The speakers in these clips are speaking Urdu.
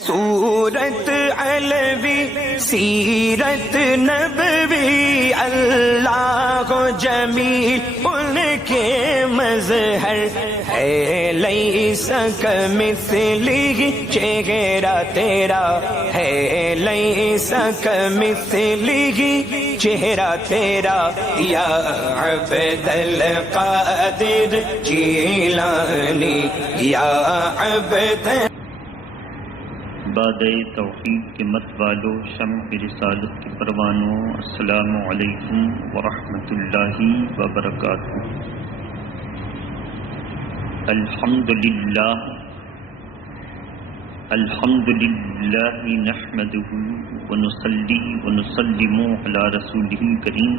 صورت علوی سیرت نبوی اللہ جمیل ان کے مظہر ہے، لیس کمثلہ چہرہ تیرا ہے، لیس کمثلہ چہرہ تیرا یا عبد القادر جیلانی یا عبد بعد توحید کے مت والو، شمع رسالت کے پروانوں، السلام علیکم ورحمۃ اللہ وبرکاتہ۔ الحمدللہ نحمده ونصلی ونسلم علی رسولہ الکریم،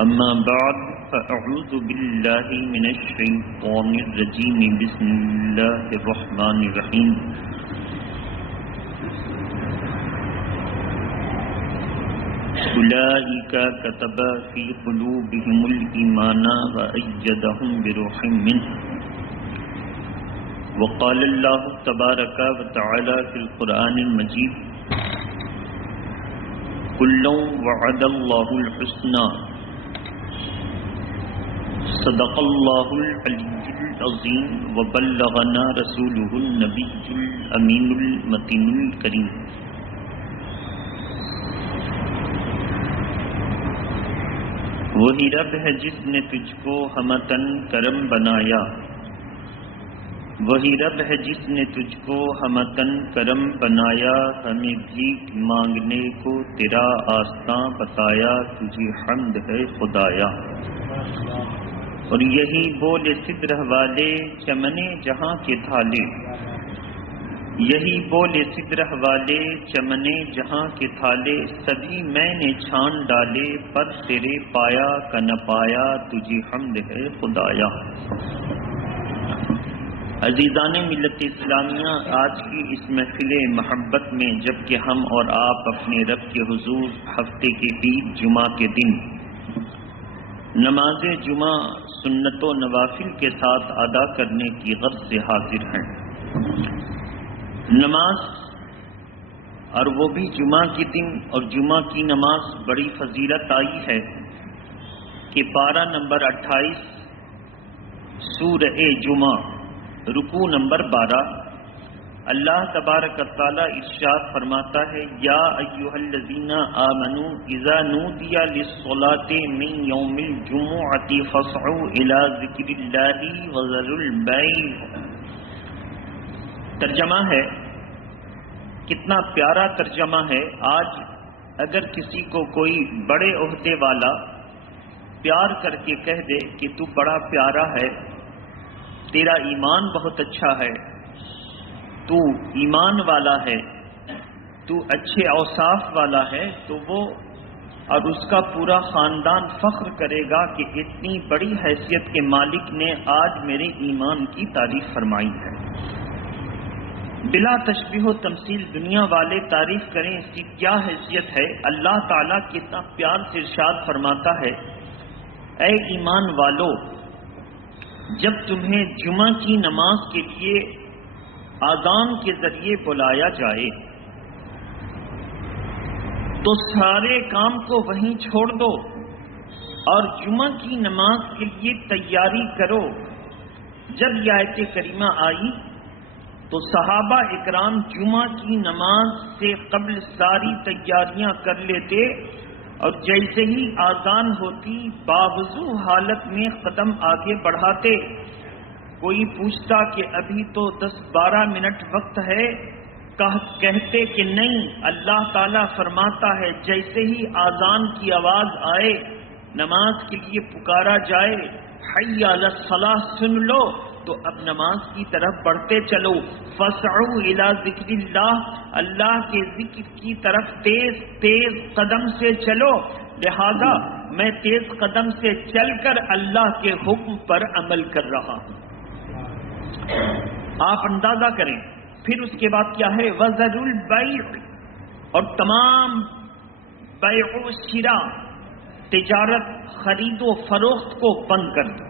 اما بعد فاعوذ باللہ من الشیطان الرجیم، بسم اللہ الرحمن الرحیم۔ اولئک کتب فی قلوبہم الایمان وأیدہم بروح منہ، وقال اللہ تبارک وتعالی فی القرآن المجید، کلا وعد اللہ الحسنى، صدق اللہ العلی العظیم، وبلغنا رسولہ النبی الامین المتین الکریم۔ وہی رب ہے جس نے تجھ کو ہمتن کرم بنایا، وہی رب ہے جس نے تجھ کو ہمتن کرم بنایا، ہمیں بھیک مانگنے کو تیرا آستاں بتایا، تجھے حمد ہے خدایا۔ اور یہی بولے سدرہ والے چمنے جہاں کے تھالے، یہی بولے سدرہ والے چمنے جہاں کے تھالے، سبھی میں نے چھان ڈالے پر تیرے پایا کا نہ پایا، تجھے حمد ہے خدایا۔ عزیزان ملت اسلامیہ، آج کی اس محفل محبت میں جب کہ ہم اور آپ اپنے رب کے حضور ہفتے کے عید جمعہ کے دن نماز جمعہ سنت و نوافل کے ساتھ ادا کرنے کی غرض سے حاضر ہیں، نماز اور وہ بھی جمعہ کے دن، اور جمعہ کی نماز بڑی فضیلت آئی ہے کہ پارہ نمبر 28 سورہ جمعہ رکوع نمبر 12، اللہ تبارک تعالی ارشاد فرماتا ہے، یا ایھا الذین آمنوا اذا نودی للصلاۃ من یوم الجمعۃ فاسعوا الی ذکر اللہ وذروا البیع۔ ترجمہ ہے، کتنا پیارا ترجمہ ہے۔ آج اگر کسی کو کوئی بڑے عہدے والا پیار کر کے کہہ دے کہ تو بڑا پیارا ہے، تیرا ایمان بہت اچھا ہے، تو ایمان والا ہے، تو اچھے اوصاف والا ہے، تو وہ اور اس کا پورا خاندان فخر کرے گا کہ اتنی بڑی حیثیت کے مالک نے آج میرے ایمان کی تعریف فرمائی ہے۔ بلا تشبیہ و تمثیل دنیا والے تعریف کریں اس کی کیا حیثیت ہے، اللہ تعالیٰ کتنا پیار سے ارشاد فرماتا ہے، اے ایمان والو، جب تمہیں جمعہ کی نماز کے لیے اذان کے ذریعے بلایا جائے تو سارے کام کو وہیں چھوڑ دو اور جمعہ کی نماز کے لیے تیاری کرو۔ جب یہ آیت کریمہ آئی تو صحابہ اکرام جمعہ کی نماز سے قبل ساری تیاریاں کر لیتے، اور جیسے ہی اذان ہوتی باوضو حالت میں قدم آگے بڑھاتے۔ کوئی پوچھتا کہ ابھی تو 10-12 منٹ وقت ہے، کہتے کہ نہیں، اللہ تعالیٰ فرماتا ہے جیسے ہی اذان کی آواز آئے، نماز کے لیے پکارا جائے، حی علی الصلاۃ سن لو، تو اب نماز کی طرف بڑھتے چلو، فاسعوا الی ذکر اللہ، اللہ کے ذکر کی طرف تیز تیز قدم سے چلو۔ لہذا میں تیز قدم سے چل کر اللہ کے حکم پر عمل کر رہا ہوں۔ آپ اندازہ کریں، پھر اس کے بعد کیا ہے، وذروا البیع، اور تمام بیع و شراء، تجارت، خرید و فروخت کو بند کر دو۔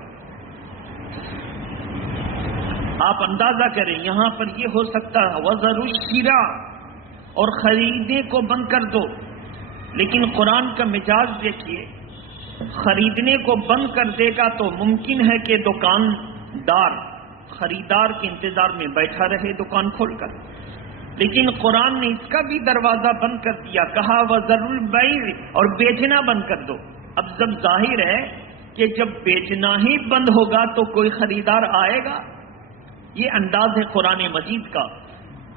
آپ اندازہ کریں یہاں پر یہ ہو سکتا ہے وَذَرُوا الشِّرَاءَ اور خریدنے کو بند کر دو، لیکن قرآن کا مزاج دیکھیے، خریدنے کو بند کر دے گا تو ممکن ہے کہ دکاندار خریدار کے انتظار میں بیٹھا رہے دکان کھول کر، لیکن قرآن نے اس کا بھی دروازہ بند کر دیا، کہا وَذَرُوا الْبَيْعَ اور بیچنا بند کر دو۔ اب جب ظاہر ہے کہ جب بیچنا ہی بند ہوگا تو کوئی خریدار آئے گا، یہ انداز ہے قرآن مجید کا۔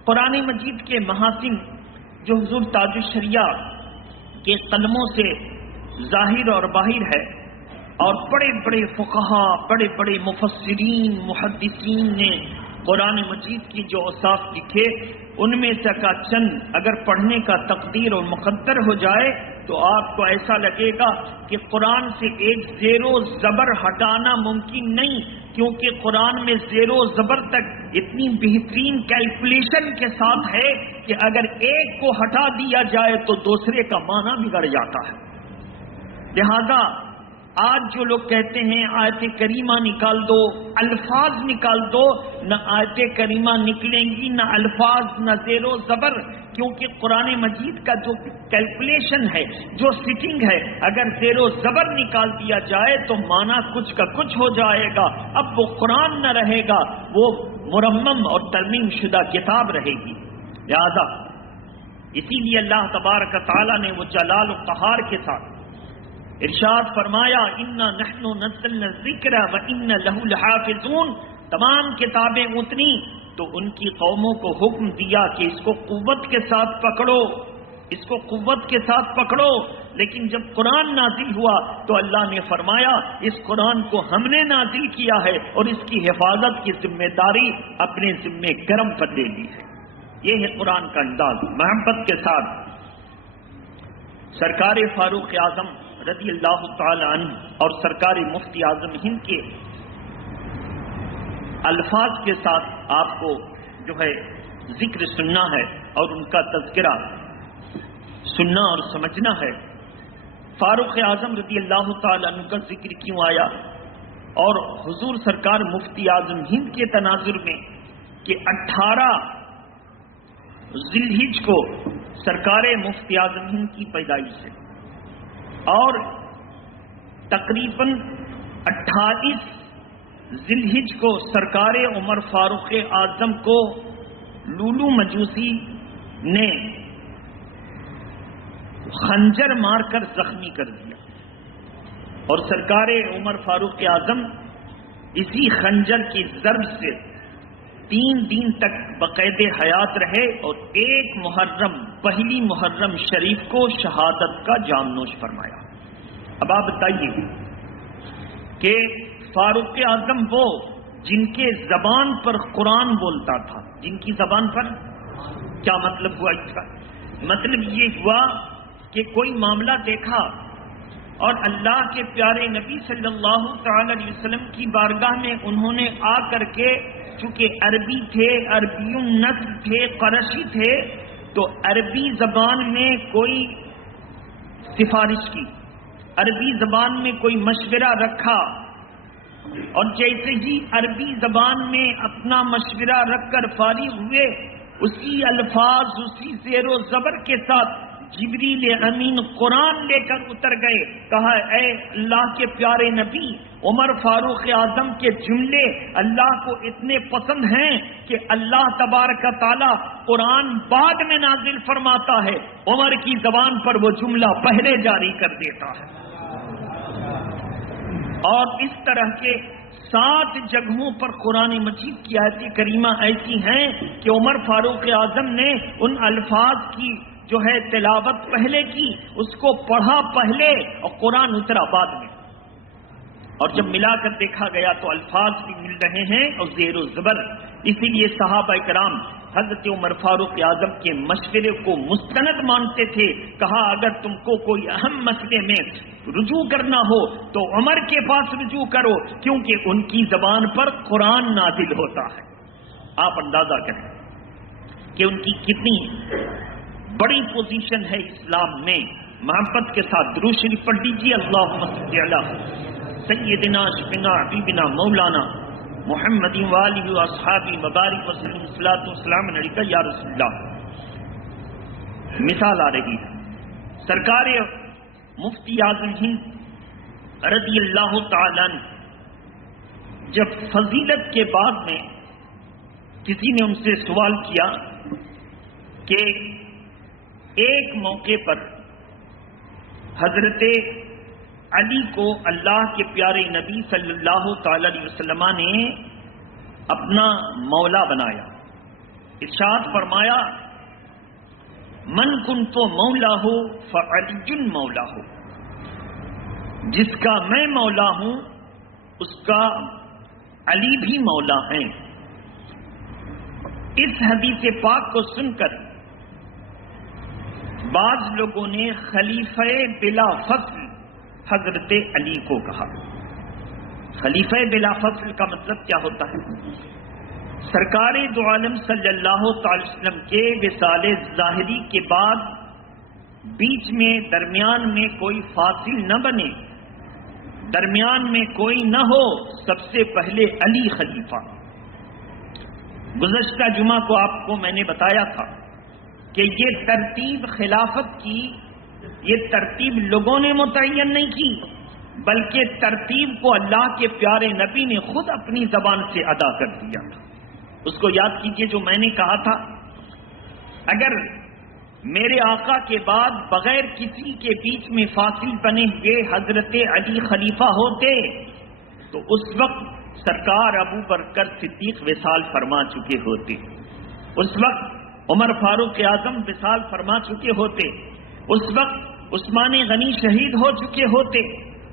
قرآن مجید کے محاسن جو حضور تاج الشریعہ کے قلموں سے ظاہر اور باہر ہے، اور بڑے بڑے فقہا، بڑے بڑے مفسرین محدثین نے قرآن مجید کی جو اوصاف لکھے، ان میں سے کا چند اگر پڑھنے کا تقدیر اور مقدر ہو جائے تو آپ کو ایسا لگے گا کہ قرآن سے ایک زیر و زبر ہٹانا ممکن نہیں، کیونکہ قرآن میں زیر و زبر تک اتنی بہترین کیلکولیشن کے ساتھ ہے کہ اگر ایک کو ہٹا دیا جائے تو دوسرے کا معنی بگڑ جاتا ہے۔ لہذا آج جو لوگ کہتے ہیں آیت کریمہ نکال دو، الفاظ نکال دو، نہ آیت کریمہ نکلیں گی، نہ الفاظ، نہ زیر و زبر، کیونکہ قرآن مجید کا جو کیلکولیشن ہے، جو سیٹنگ ہے، اگر زیر و زبر نکال دیا جائے تو معنی کچھ کا کچھ ہو جائے گا، اب وہ قرآن نہ رہے گا، وہ مرمم اور ترمیم شدہ کتاب رہے گی۔ لہذا اسی لیے اللہ تبارک تعالیٰ نے وہ جلال و قہار کے ساتھ ارشاد فرمایا انا نحن نزلنا الذکر وانا له لحافظون، تمام کتابیں اتری تو ان کی قوموں کو حکم دیا کہ اس کو قوت کے ساتھ پکڑو، اس کو قوت کے ساتھ پکڑو، لیکن جب قرآن نازل ہوا تو اللہ نے فرمایا اس قرآن کو ہم نے نازل کیا ہے اور اس کی حفاظت کی ذمہ داری اپنے ذمہ کرم پر لے لی ہے۔ یہ ہے قرآن کا انداز۔ محبت کے ساتھ سرکار فاروق اعظم رضی اللہ تعالی عنہ اور سرکار مفتی اعظم ہند کے الفاظ کے ساتھ آپ کو جو ہے ذکر سننا ہے اور ان کا تذکرہ سننا اور سمجھنا ہے۔ فاروق اعظم رضی اللہ تعالی عنہ کا ذکر کیوں آیا اور حضور سرکار مفتی اعظم ہند کے تناظر میں کہ 18 ذی الحجہ کو سرکار مفتی اعظم ہند کی پیدائش ہے اور تقریباً 28 ذی الحجہ کو سرکار عمر فاروق اعظم کو لولو مجوسی نے خنجر مار کر زخمی کر دیا اور سرکار عمر فاروق اعظم اسی خنجر کی ضرب سے 3 دن تک بقید حیات رہے اور 1 محرم پہلی محرم شریف کو شہادت کا جام نوش فرمایا۔ اب آپ بتائیے کہ فاروق اعظم وہ جن کے زبان پر قرآن بولتا تھا، جن کی زبان پر کیا مطلب ہوا اس کا؟ مطلب یہ ہوا کہ کوئی معاملہ دیکھا اور اللہ کے پیارے نبی صلی اللہ تعالی علیہ وسلم کی بارگاہ میں انہوں نے آ کر کے، چونکہ عربی تھے، عربیون نسل تھے، قرشی تھے، تو عربی زبان میں کوئی سفارش کی، عربی زبان میں کوئی مشورہ رکھا، اور جیسے ہی عربی زبان میں اپنا مشورہ رکھ کر فارغ ہوئے، اسی الفاظ، اسی زیر و زبر کے ساتھ جبریل امین قرآن لے کر اتر گئے۔ کہا اے اللہ کے پیارے نبی، عمر فاروق اعظم کے جملے اللہ کو اتنے پسند ہیں کہ اللہ تبارک تعالیٰ قرآن بعد میں نازل فرماتا ہے، عمر کی زبان پر وہ جملہ پہلے جاری کر دیتا ہے۔ اور اس طرح کے 7 جگہوں پر قرآن مجید کی آیت کریمہ ایسی ہیں کہ عمر فاروق اعظم نے ان الفاظ کی جو ہے تلاوت پہلے کی، اس کو پڑھا پہلے اور قرآن اترا بعد میں، اور جب ملا کر دیکھا گیا تو الفاظ بھی مل رہے ہیں اور زیر و زبر۔ اسی لیے صحابہ کرام حضرت عمر فاروق اعظم کے مشورے کو مستند مانتے تھے۔ کہا اگر تم کو کوئی اہم مسئلے میں رجوع کرنا ہو تو عمر کے پاس رجوع کرو، کیونکہ ان کی زبان پر قرآن نازل ہوتا ہے۔ آپ اندازہ کریں کہ ان کی کتنی بڑی پوزیشن ہے اسلام میں۔ محبت کے ساتھ درود شریف پڑھ لیجیے، اللہم صل علی سیدنا شفیعنا حبیبنا مولانا محمد وآلہ واصحابہ وبارک وسلم الصلاۃ والسلام علیک یا رسول اللہ. مثال آ رہی ہے. سرکار مفتی اعظم ہند رضی اللہ تعالی عنہ جب فضیلت کے بعد میں کسی نے ان سے سوال کیا کہ ایک موقع پر حضرت علی کو اللہ کے پیارے نبی صلی اللہ تعالی علیہ وسلم نے اپنا مولا بنایا. ارشاد فرمایا من کنت مولا ہو فعلی مولا ہو. جس کا میں مولا ہوں اس کا علی بھی مولا ہیں. اس حدیث پاک کو سن کر بعض لوگوں نے خلیفہ بلا فصل حضرت علی کو کہا. خلیفہ بلا فصل کا مطلب کیا ہوتا ہے؟ سرکار دو عالم صلی اللہ تعالی وسلم کے وصال ظاہری کے بعد بیچ میں درمیان میں کوئی فاصل نہ بنے، درمیان میں کوئی نہ ہو، سب سے پہلے علی خلیفہ. گزشتہ جمعہ کو آپ کو میں نے بتایا تھا کہ یہ ترتیب خلافت کی، یہ ترتیب لوگوں نے متعین نہیں کی، بلکہ ترتیب کو اللہ کے پیارے نبی نے خود اپنی زبان سے ادا کر دیا تھا. اس کو یاد کیجئے جو میں نے کہا تھا، اگر میرے آقا کے بعد بغیر کسی کے بیچ میں فاصل بنے ہوئے حضرت علی خلیفہ ہوتے تو اس وقت سرکار ابو بکر صدیق وصال فرما چکے ہوتے، اس وقت عمر فاروق اعظم وصال فرما چکے ہوتے، اس وقت عثمان غنی شہید ہو چکے ہوتے.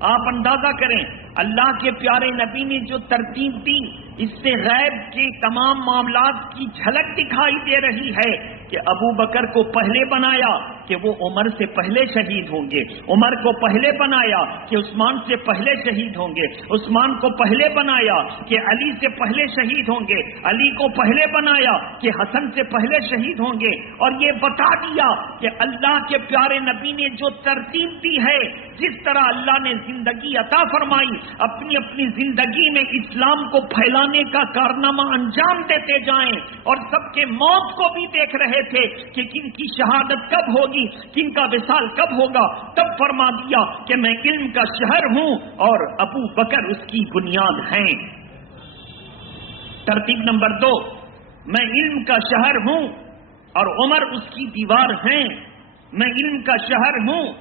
آپ اندازہ کریں اللہ کے پیارے نبی نے جو ترتیب دی، اس سے غیب کے تمام معاملات کی جھلک دکھائی دے رہی ہے کہ ابو بکر کو پہلے بنایا کہ وہ عمر سے پہلے شہید ہوں گے، عمر کو پہلے بنایا کہ عثمان سے پہلے شہید ہوں گے، عثمان کو پہلے بنایا کہ علی سے پہلے شہید ہوں گے، علی کو پہلے بنایا کہ حسن سے پہلے شہید ہوں گے. اور یہ بتا دیا کہ اللہ کے پیارے نبی نے جو ترتیب دی ہے، جس طرح اللہ نے زندگی عطا فرمائی، اپنی اپنی زندگی میں اسلام کو پھیلانے کا کارنامہ انجام دیتے جائیں، اور سب کے موت کو بھی دیکھ رہے تھے کہ کن کی شہادت کب ہوگی، کن کا وصال کب ہوگا. تب فرما دیا کہ میں علم کا شہر ہوں اور ابو بکر اس کی بنیاد ہیں. ترتیب نمبر 2، میں علم کا شہر ہوں اور عمر اس کی دیوار ہیں. میں علم کا شہر ہوں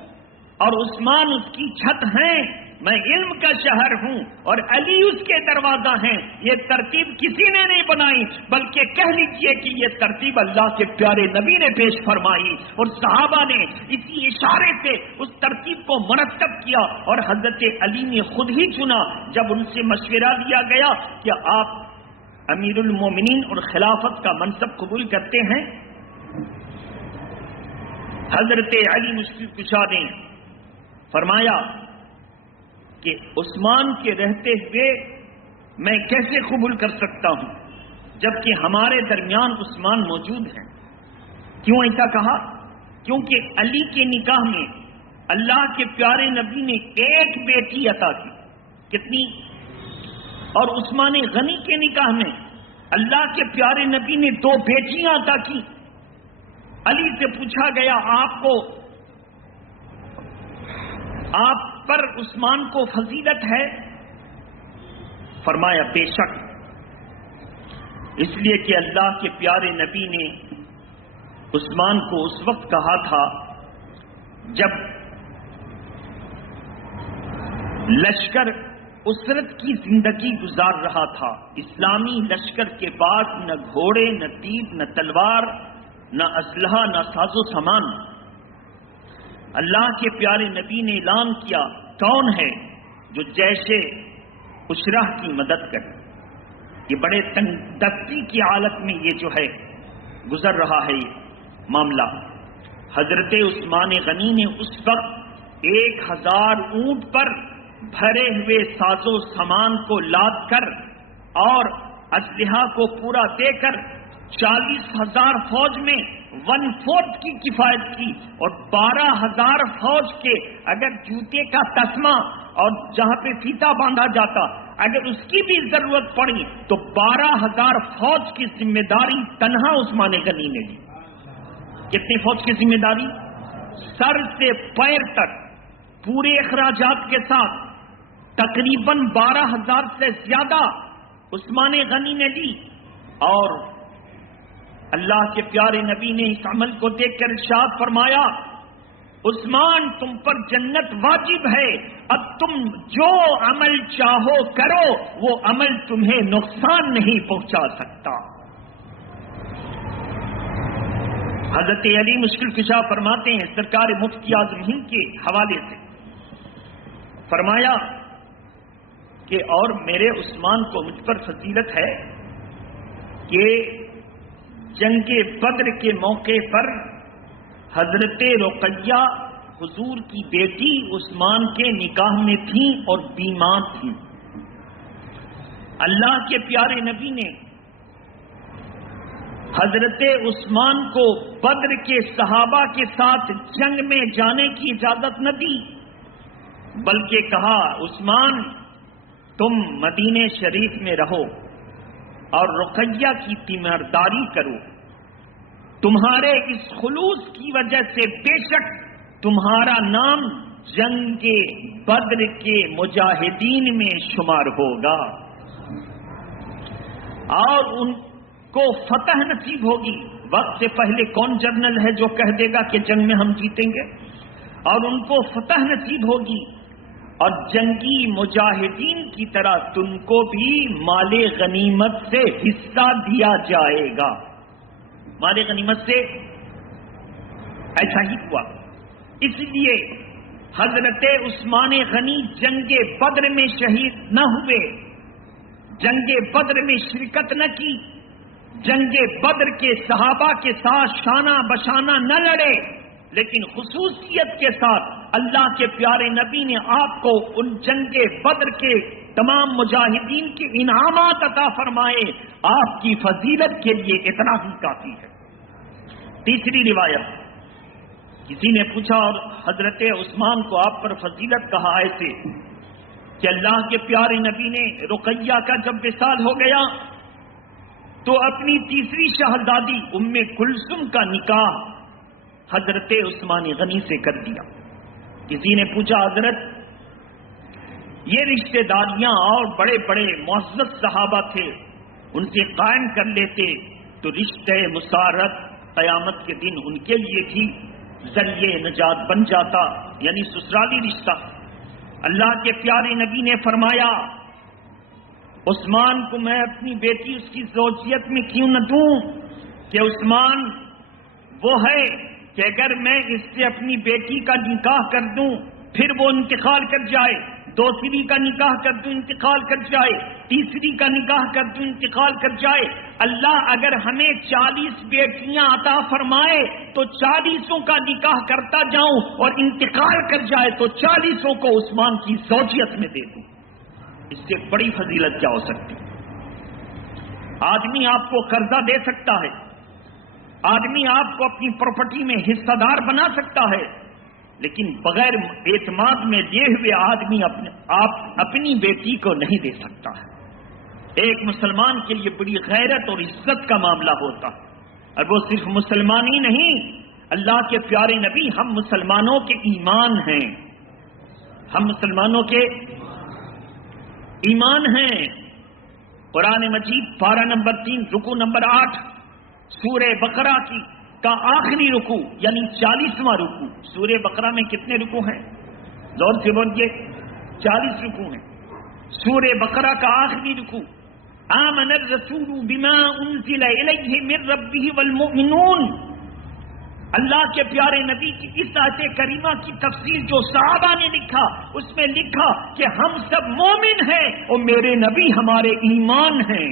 اور عثمان اس کی چھت ہیں. میں علم کا شہر ہوں اور علی اس کے دروازہ ہیں. یہ ترتیب کسی نے نہیں بنائی، بلکہ کہہ لیجئے کہ یہ ترتیب اللہ کے پیارے نبی نے پیش فرمائی، اور صحابہ نے اسی اشارے سے اس ترتیب کو مرتب کیا، اور حضرت علی نے خود ہی چنا جب ان سے مشورہ دیا گیا کہ آپ امیر المومنین اور خلافت کا منصب قبول کرتے ہیں. حضرت علی مشکل کشا نے فرمایا کہ عثمان کے رہتے ہوئے میں کیسے قبول کر سکتا ہوں جبکہ ہمارے درمیان عثمان موجود ہیں. کیوں ایسا کہا؟ کیونکہ علی کے نکاح میں اللہ کے پیارے نبی نے ایک بیٹی عطا کی. کتنی؟ اور عثمان غنی کے نکاح میں اللہ کے پیارے نبی نے 2 بیٹیاں عطا کی. علی سے پوچھا گیا آپ پر عثمان کو فضیلت ہے؟ فرمایا بے شک، اس لیے کہ اللہ کے پیارے نبی نے عثمان کو اس وقت کہا تھا جب لشکر اسرت کی زندگی گزار رہا تھا. اسلامی لشکر کے پاس نہ گھوڑے، نہ تیر، نہ تلوار، نہ اسلحہ، نہ ساز و سامان. اللہ کے پیارے نبی نے اعلان کیا کون ہے جو جیش عشرہ کی مدد کرے. یہ بڑے تنگ دستی کی حالت میں یہ جو ہے گزر رہا ہے یہ معاملہ. حضرت عثمان غنی نے اس وقت 1000 اونٹ پر بھرے ہوئے ساز و سامان کو لاد کر اور اسلحہ کو پورا دے کر 40,000 فوج میں 1/4 کی کفایت کی، اور 12,000 فوج کے اگر جوتے کا تسمہ اور جہاں پہ فیتا باندھا جاتا، اگر اس کی بھی ضرورت پڑی تو 12,000 فوج کی ذمہ داری تنہا عثمان غنی نے لی۔ کتنی فوج کی ذمہ داری؟ سر سے پیر تک پورے اخراجات کے ساتھ تقریباً 12,000 سے زیادہ عثمان غنی نے لی۔ اور اللہ کے پیارے نبی نے اس عمل کو دیکھ کر ارشاد فرمایا، عثمان تم پر جنت واجب ہے، اب تم جو عمل چاہو کرو، وہ عمل تمہیں نقصان نہیں پہنچا سکتا۔ حضرت علی مشکل کشا فرماتے ہیں سرکار مفتی اعظم ہند کے حوالے سے، فرمایا کہ اور میرے عثمان کو مجھ پر فضیلت ہے کہ جنگ بدر کے موقع پر حضرت رقیہ حضور کی بیٹی عثمان کے نکاح میں تھیں اور بیمار تھیں۔ اللہ کے پیارے نبی نے حضرت عثمان کو بدر کے صحابہ کے ساتھ جنگ میں جانے کی اجازت نہ دی، بلکہ کہا عثمان تم مدینے شریف میں رہو اور رقیہ کی تیمارداری کرو، تمہارے اس خلوص کی وجہ سے بے شک تمہارا نام جنگ بدر کے مجاہدین میں شمار ہوگا اور ان کو فتح نصیب ہوگی۔ وقت سے پہلے کون جنرل ہے جو کہہ دے گا کہ جنگ میں ہم جیتیں گے؟ اور ان کو فتح نصیب ہوگی اور جنگی مجاہدین کی طرح تم کو بھی مال غنیمت سے حصہ دیا جائے گا۔ مال غنیمت سے ایسا ہی ہوا۔ اس لیے حضرت عثمان غنی جنگ بدر میں شہید نہ ہوئے، جنگ بدر میں شرکت نہ کی، جنگ بدر کے صحابہ کے ساتھ شانہ بشانہ نہ لڑے، لیکن خصوصیت کے ساتھ اللہ کے پیارے نبی نے آپ کو ان جنگ بدر کے تمام مجاہدین کے انعامات عطا فرمائے۔ آپ کی فضیلت کے لیے اتنا ہی کافی ہے۔ تیسری روایت، کسی نے پوچھا اور حضرت عثمان کو آپ پر فضیلت کہا ایسے کہ اللہ کے پیارے نبی نے رقیہ کا جب وصال ہو گیا تو اپنی تیسری شہزادی ام کلثوم کا نکاح حضرت عثمان غنی سے کر دیا۔ کسی نے پوچھا حضرت یہ رشتہ داریاں اور بڑے بڑے معزز صحابہ تھے، ان سے قائم کر لیتے تو رشتہ مسارت قیامت کے دن ان کے لیے بھی ذریعہ نجات بن جاتا، یعنی سسرالی رشتہ۔ اللہ کے پیارے نبی نے فرمایا عثمان کو میں اپنی بیٹی اس کی زوجیت میں کیوں نہ دوں کہ عثمان وہ ہے کہ اگر میں اس سے اپنی بیٹی کا نکاح کر دوں پھر وہ انتقال کر جائے، دوسری کا نکاح کر دوں انتقال کر جائے، تیسری کا نکاح کر دوں انتقال کر جائے، اللہ اگر ہمیں 40 بیٹیاں عطا فرمائے تو 40 کا نکاح کرتا جاؤں اور انتقال کر جائے تو 40 کو عثمان کی زوجیت میں دے دوں۔ اس سے بڑی فضیلت کیا ہو سکتی؟ آدمی آپ کو قرضہ دے سکتا ہے، آدمی آپ کو اپنی پراپرٹی میں حصہ دار بنا سکتا ہے، لیکن بغیر اعتماد میں لیے ہوئے آدمی اپنی بیٹی کو نہیں دے سکتا ہے۔ ایک مسلمان کے لیے بڑی غیرت اور عزت کا معاملہ ہوتا ہے، اور وہ صرف مسلمان ہی نہیں، اللہ کے پیارے نبی ہم مسلمانوں کے ایمان ہیں، ہم مسلمانوں کے ایمان ہیں۔ قرآن مجید پارہ نمبر 3 رکوع نمبر 8 سورہ بقرہ کا آخری رکوع یعنی 40واں رکوع۔ سورہ بقرہ میں کتنے رکوع ہیں؟ زور سے بولیے، 40 رکوع ہیں۔ سورہ بقرہ کا آخری رکوع، آمن الرسول بما انزل الیہ من ربہ والمؤمنون۔ اللہ کے پیارے نبی کی اس آیت کریمہ کی تفسیر جو صحابہ نے لکھا، اس میں لکھا کہ ہم سب مومن ہیں اور میرے نبی ہمارے ایمان ہیں۔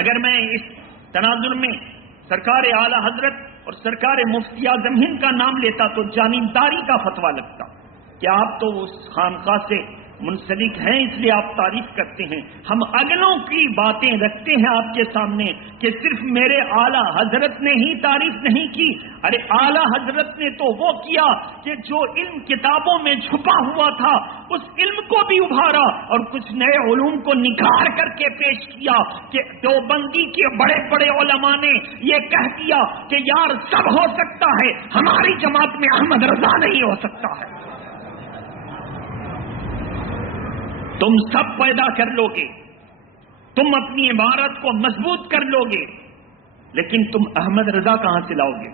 اگر میں اس تناظر میں سرکار اعلی حضرت اور سرکار مفتی اعظم ہند کا نام لیتا تو جانبداری کا فتویٰ لگتا کہ آپ تو اس خانقاہ سے منسلک ہیں اس لیے آپ تعریف کرتے ہیں. ہم اگلوں کی باتیں رکھتے ہیں آپ کے سامنے کہ صرف میرے اعلیٰ حضرت نے ہی تعریف نہیں کی. ارے اعلیٰ حضرت نے تو وہ کیا کہ جو علم کتابوں میں چھپا ہوا تھا اس علم کو بھی ابھارا اور کچھ نئے علوم کو نکھار کر کے پیش کیا کہ دیوبندی کے بڑے بڑے علماء نے یہ کہہ دیا کہ یار سب ہو سکتا ہے، ہماری جماعت میں احمد رضا نہیں ہو سکتا ہے. تم سب پیدا کر لو گے، تم اپنی عمارت کو مضبوط کر لو گے، لیکن تم احمد رضا کہاں سے لاؤ گے؟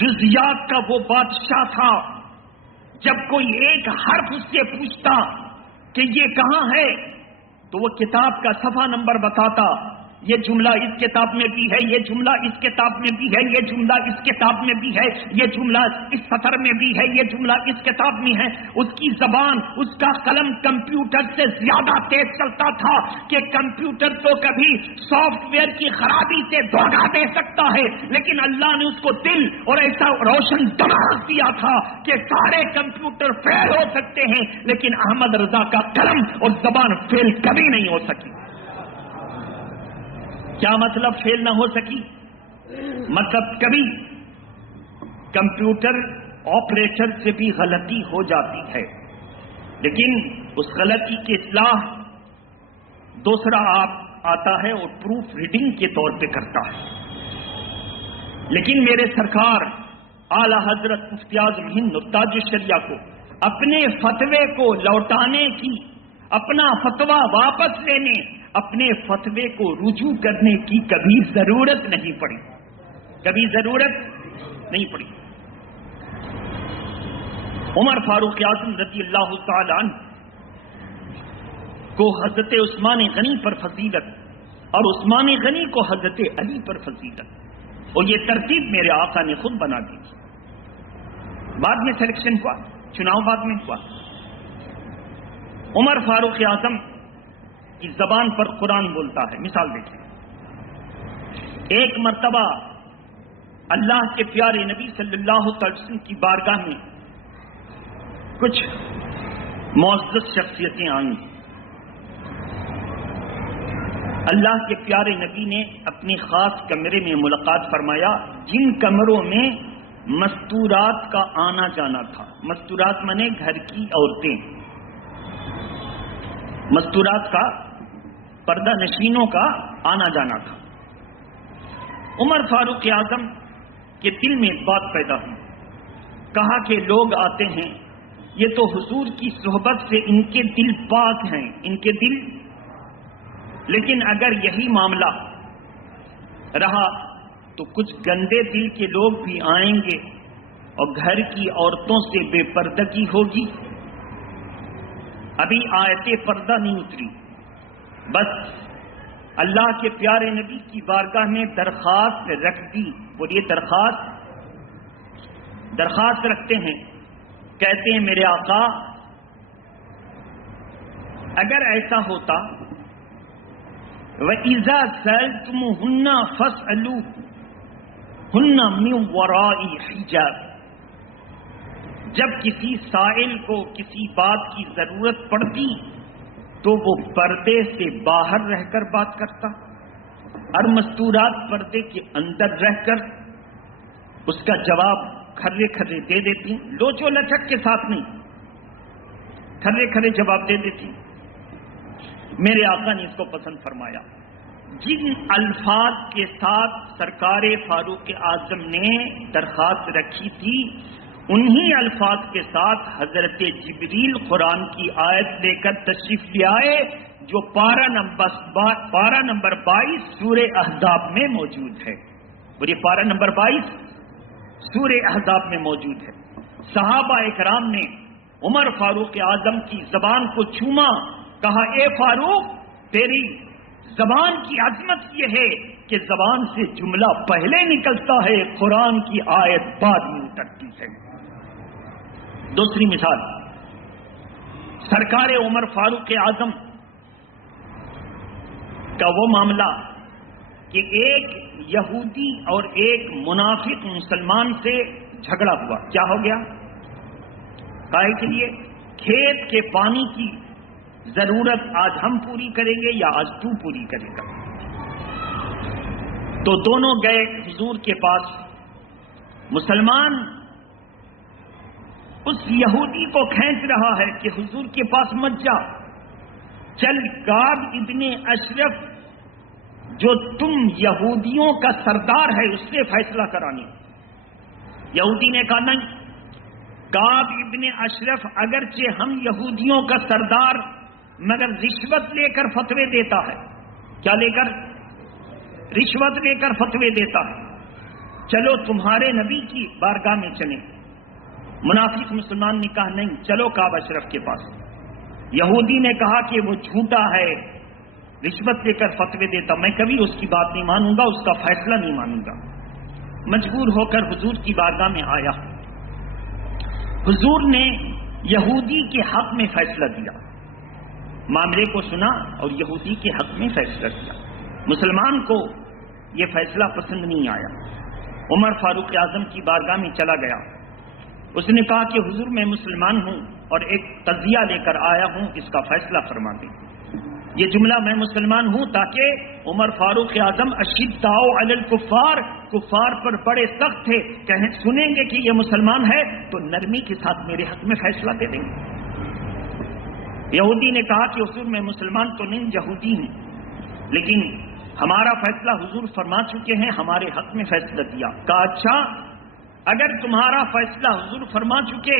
جزیات کا وہ بادشاہ تھا، جب کوئی ایک حرف اس سے پوچھتا کہ یہ کہاں ہے تو وہ کتاب کا صفحہ نمبر بتاتا. یہ جملہ اس کتاب میں بھی ہے، یہ جملہ اس کتاب میں بھی ہے، یہ جملہ اس کتاب میں بھی ہے، یہ جملہ اس سطر میں بھی ہے، یہ جملہ اس کتاب میں ہے. اس کی زبان، اس کا قلم کمپیوٹر سے زیادہ تیز چلتا تھا کہ کمپیوٹر تو کبھی سافٹ ویئر کی خرابی سے دھوکہ دے سکتا ہے، لیکن اللہ نے اس کو دل اور ایسا روشن دماغ دیا تھا کہ سارے کمپیوٹر فیل ہو سکتے ہیں لیکن احمد رضا کا قلم اور زبان فیل کبھی نہیں ہو سکی. کیا مطلب فیل نہ ہو سکی؟ مطلب کبھی کمپیوٹر آپریٹر سے بھی غلطی ہو جاتی ہے، لیکن اس غلطی کی اصلاح دوسرا آتا ہے اور پروف ریڈنگ کے طور پہ کرتا ہے. لیکن میرے سرکار اعلی حضرت مفتی اعظم ہند تاج الشریعہ کو اپنے فتوے کو لوٹانے کی، اپنا فتویٰ واپس لینے، اپنے فتوے کو رجوع کرنے کی کبھی ضرورت نہیں پڑی، کبھی ضرورت نہیں پڑی. عمر فاروق اعظم رضی اللہ تعالی عنہ کو حضرت عثمان غنی پر فضیلت اور عثمان غنی کو حضرت علی پر فضیلت، اور یہ ترتیب میرے آقا نے خود بنا دی تھی. بعد میں سلیکشن ہوا، چناؤ بعد میں ہوا. عمر فاروق اعظم کی زبان پر قرآن بولتا ہے. مثال دیکھیں، ایک مرتبہ اللہ کے پیارے نبی صلی اللہ علیہ وسلم کی بارگاہ میں کچھ معزز شخصیتیں آئیں. اللہ کے پیارے نبی نے اپنے خاص کمرے میں ملاقات فرمایا، جن کمروں میں مستورات کا آنا جانا تھا. مستورات مانے گھر کی عورتیں، مستورات کا پردہ نشینوں کا آنا جانا تھا. عمر فاروق اعظم کے دل میں ایک بات پیدا ہوئی. کہا کہ لوگ آتے ہیں، یہ تو حضور کی صحبت سے ان کے دل پاک ہیں، ان کے دل، لیکن اگر یہی معاملہ رہا تو کچھ گندے دل کے لوگ بھی آئیں گے اور گھر کی عورتوں سے بے پردگی ہوگی. ابھی آیت پردہ نہیں اتری، بس اللہ کے پیارے نبی کی بارگاہ میں درخواست رکھ دی. بولیے درخواست رکھتے ہیں. کہتے ہیں میرے آقا اگر ایسا ہوتا وَإِذَا سَأَلْتُمُوهُنَّ فَاسْأَلُوهُنَّ مِنْ وَرَاءِ حِجَابٍ، جب کسی سائل کو کسی بات کی ضرورت پڑتی تو وہ پردے سے باہر رہ کر بات کرتا، اور مستورات پردے کے اندر رہ کر اس کا جواب کھرے کھرے دے دیتی، لوچو لچک کے ساتھ نہیں، کھرے کھرے جواب دے دیتی. میرے آقا نے اس کو پسند فرمایا. جن الفاظ کے ساتھ سرکار فاروق اعظم نے درخواست رکھی تھی انہی الفاظ کے ساتھ حضرت جبریل قرآن کی آیت لے کر تشریف لے آئے جو پارہ نمبر 22 سورہ احزاب میں موجود ہے. بولیے پارہ نمبر 22 سورہ احزاب میں موجود ہے. صحابہ اکرام نے عمر فاروق اعظم کی زبان کو چوما، کہا اے فاروق تیری زبان کی عظمت یہ ہے کہ زبان سے جملہ پہلے نکلتا ہے، قرآن کی آیت بعد میں اترتی ہے. دوسری مثال، سرکار عمر فاروق اعظم کا وہ معاملہ کہ ایک یہودی اور ایک منافق مسلمان سے جھگڑا ہوا. کیا ہو گیا؟ کائے کے لیے کھیت کے پانی کی ضرورت آج ہم پوری کریں گے یا آج تو پوری کرے گا؟ تو دونوں گئے حضور کے پاس. مسلمان اس یہودی کو کھینچ رہا ہے کہ حضور کے پاس مت جا، چل کعب ابن اشرف جو تم یہودیوں کا سردار ہے اس سے فیصلہ کرانی. یہودی نے کہا نہیں، کعب ابن اشرف اگرچہ ہم یہودیوں کا سردار مگر رشوت لے کر فتوے دیتا ہے. کیا لے کر؟ رشوت لے کر فتوے دیتا ہے. چلو تمہارے نبی کی بارگاہ میں چلیں. منافق مسلمان نے کہا نہیں، چلو کعب اشرف کے پاس. یہودی نے کہا کہ وہ جھوٹا ہے، رشوت لے کر فتوے دیتا، میں کبھی اس کی بات نہیں مانوں گا، اس کا فیصلہ نہیں مانوں گا. مجبور ہو کر حضور کی بارگاہ میں آیا. حضور نے یہودی کے حق میں فیصلہ دیا، معاملے کو سنا اور یہودی کے حق میں فیصلہ کیا. مسلمان کو یہ فیصلہ پسند نہیں آیا. عمر فاروق اعظم کی بارگاہ میں چلا گیا. اس نے کہا کہ حضور میں مسلمان ہوں اور ایک تجزیہ لے کر آیا ہوں، اس کا فیصلہ فرما دیں. یہ جملہ میں مسلمان ہوں تاکہ عمر فاروق اعظم اشداء علی الکفار، کفار پر بڑے سخت تھے، کہیں سنیں گے کہ یہ مسلمان ہے تو نرمی کے ساتھ میرے حق میں فیصلہ دے دیں گے. یہودی نے کہا کہ حضور میں مسلمان تو نہیں، یہودی ہوں، لیکن ہمارا فیصلہ حضور فرما چکے ہیں، ہمارے حق میں فیصلہ دیا. کہا اچھا، اگر تمہارا فیصلہ حضور فرما چکے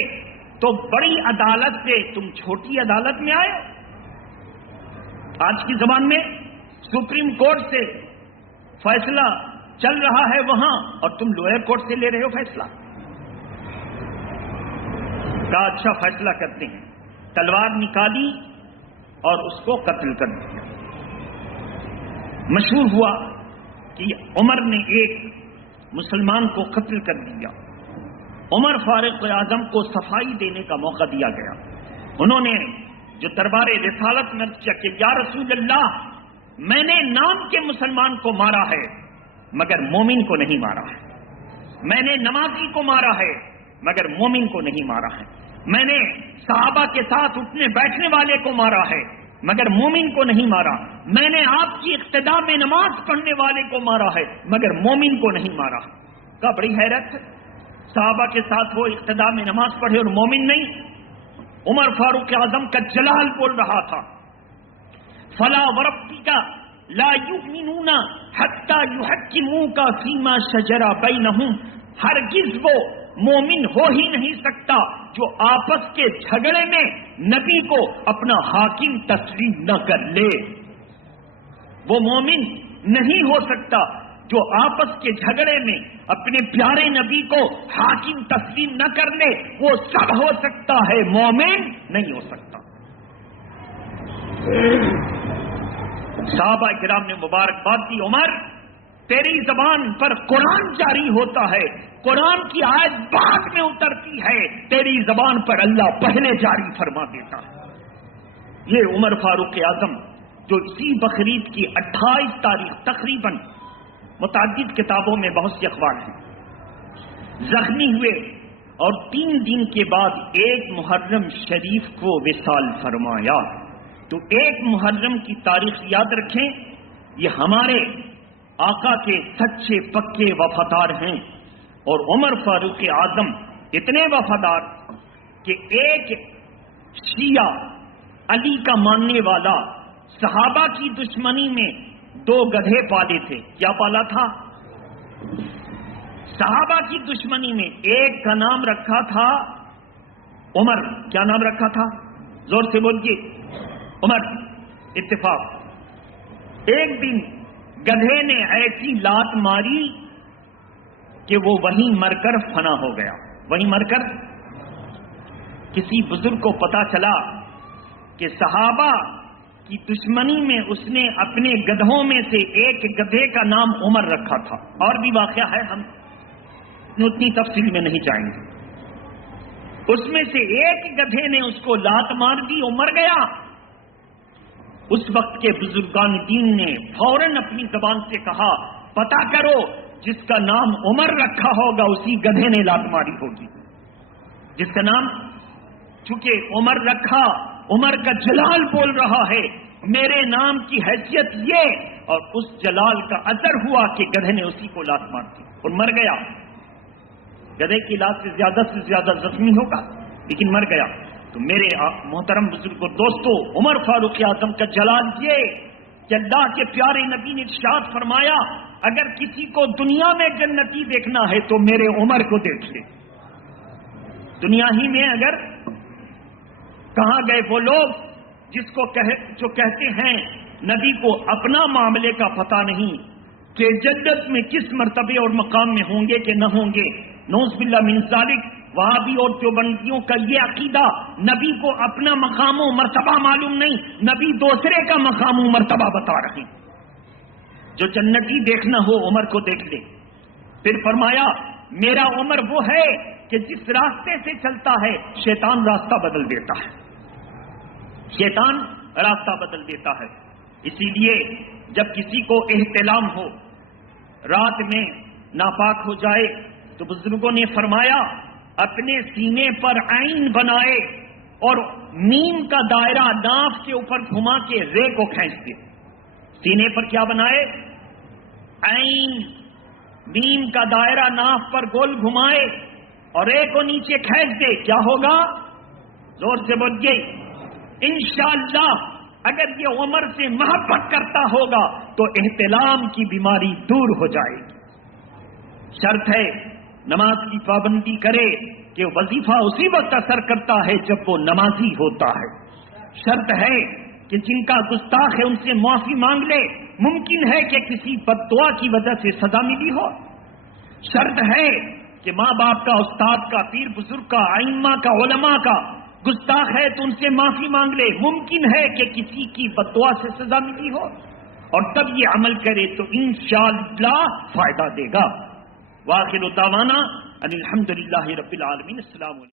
تو بڑی عدالت سے تم چھوٹی عدالت میں آئے. آج کی زبان میں سپریم کورٹ سے فیصلہ چل رہا ہے وہاں اور تم لوئر کورٹ سے لے رہے ہو فیصلہ. کہا اچھا فیصلہ کرتے ہیں. تلوار نکالی اور اس کو قتل کر دیا. مشہور ہوا کہ عمر نے ایک مسلمان کو قتل کر دیا. عمر فاروق اعظم کو صفائی دینے کا موقع دیا گیا. انہوں نے جو دربار رسالت میں کیا کہ یا رسول اللہ، میں نے نام کے مسلمان کو مارا ہے مگر مومن کو نہیں مارا ہے. میں نے نمازی کو مارا ہے مگر مومن کو نہیں مارا ہے. میں نے صحابہ کے ساتھ اٹھنے بیٹھنے والے کو مارا ہے مگر مومن کو نہیں مارا. میں نے آپ کی اقتداء میں نماز پڑھنے والے کو مارا ہے مگر مومن کو نہیں مارا. کا بڑی حیرت ہے، صحابہ کے ساتھ وہ اقتداء میں نماز پڑھے اور مومن نہیں. عمر فاروق اعظم کا جلال بول رہا تھا، فلا وربک لا یؤمنون حتی یحکموک فیما شجر بینہم. ہرگز وہ مومن ہو ہی نہیں سکتا جو آپس کے جھگڑے میں نبی کو اپنا حاکم تسلیم نہ کر لے. وہ مومن نہیں ہو سکتا جو آپس کے جھگڑے میں اپنے پیارے نبی کو حاکم تسلیم نہ کر لے. وہ سب ہو سکتا ہے، مومن نہیں ہو سکتا. صحابہ کرام نے مبارکباد دی، عمر تیری زبان پر قرآن جاری ہوتا ہے، قرآن کی آیت بعد میں اترتی ہے، تیری زبان پر اللہ پہلے جاری فرما دیتا ہے. یہ عمر فاروق اعظم جو اسی بقرعید کی 28 تاریخ تقریباً متعدد کتابوں میں بہت سی اخبار ہیں، زخمی ہوئے اور 3 دن کے بعد 1 محرم شریف کو وصال فرمایا. تو 1 محرم کی تاریخ یاد رکھیں، یہ ہمارے آقا کے سچے پکے وفادار ہیں. اور عمر فاروق اعظم اتنے وفادار کہ ایک شیعہ علی کا ماننے والا صحابہ کی دشمنی میں 2 گدھے پالے تھے. کیا پالا تھا؟ صحابہ کی دشمنی میں ایک کا نام رکھا تھا عمر. کیا نام رکھا تھا؟ زور سے بولیے. عمر. اتفاق. ایک دن گدھے نے ایسی لات ماری کہ وہ وہیں مر کر فنا ہو گیا. وہیں مر کر. کسی بزرگ کو پتا چلا کہ صحابہ کی دشمنی میں اس نے اپنے گدھوں میں سے ایک گدھے کا نام عمر رکھا تھا. اور بھی واقعہ ہے، ہم اتنی تفصیل میں نہیں جائیں گے. اس میں سے ایک گدھے نے اس کو لات مار دی، وہ مر گیا. اس وقت کے بزرگان دین نے فوراً اپنی زبان سے کہا پتا کرو جس کا نام عمر رکھا ہوگا اسی گدھے نے لات ماری ہوگی. جس کا نام چونکہ عمر رکھا، عمر کا جلال بول رہا ہے، میرے نام کی حیثیت یہ، اور اس جلال کا اثر ہوا کہ گدھے نے اسی کو لات مار دی اور مر گیا۔ گدھے کی لات سے زیادہ زخمی ہوگا لیکن مر گیا۔ تو میرے محترم بزرگوں دوستو، عمر فاروق اعظم کا جلال یہ کہ اللہ کے پیارے نبی نے ارشاد فرمایا اگر کسی کو دنیا میں جنتی دیکھنا ہے تو میرے عمر کو دیکھ لے۔ دنیا ہی میں اگر کہاں گئے وہ لوگ جو کہتے ہیں نبی کو اپنا معاملے کا پتہ نہیں کہ جنت میں کس مرتبے اور مقام میں ہوں گے کہ نہ ہوں گے، نعوذ باللہ من ذالک، وہابی اور دیوبندیوں کا یہ عقیدہ نبی کو اپنا مقام و مرتبہ معلوم نہیں، نبی دوسرے کا مقام و مرتبہ بتا رہے ہیں۔ جو جنتی دیکھنا ہو عمر کو دیکھ لے۔ پھر فرمایا میرا عمر وہ ہے کہ جس راستے سے چلتا ہے شیطان راستہ بدل دیتا ہے، شیطان راستہ بدل دیتا ہے۔ اسی لیے جب کسی کو احتلام ہو، رات میں ناپاک ہو جائے، تو بزرگوں نے فرمایا اپنے سینے پر عین بنائے اور میم کا دائرہ ناف کے اوپر گھما کے رے کو کھینچ دے۔ سینے پر کیا بنائے؟ عین، میم کا دائرہ ناف پر گول گھمائے اور رے کو نیچے کھینچ دے، کیا ہوگا؟ زور سے بولیے، انشاءاللہ اگر یہ عمر سے محبت کرتا ہوگا تو احتلام کی بیماری دور ہو جائے گی۔ شرط ہے نماز کی پابندی کرے کہ وظیفہ اسی وقت اثر کرتا ہے جب وہ نمازی ہوتا ہے۔ شرط ہے کہ جن کا گستاخ ہے ان سے معافی مانگ لے، ممکن ہے کہ کسی بد دعا کی وجہ سے سزا ملی ہو۔ شرط ہے کہ ماں باپ کا، استاد کا، پیر بزرگ کا، ائمہ کا، علماء کا گستاخ ہے تو ان سے معافی مانگ لے، ممکن ہے کہ کسی کی بد دعا سے سزا ملی ہو، اور تب یہ عمل کرے تو انشاءاللہ فائدہ دے گا۔ وآخر دعوانا ان الحمدللہ رب العالمین۔ السلام علیکم۔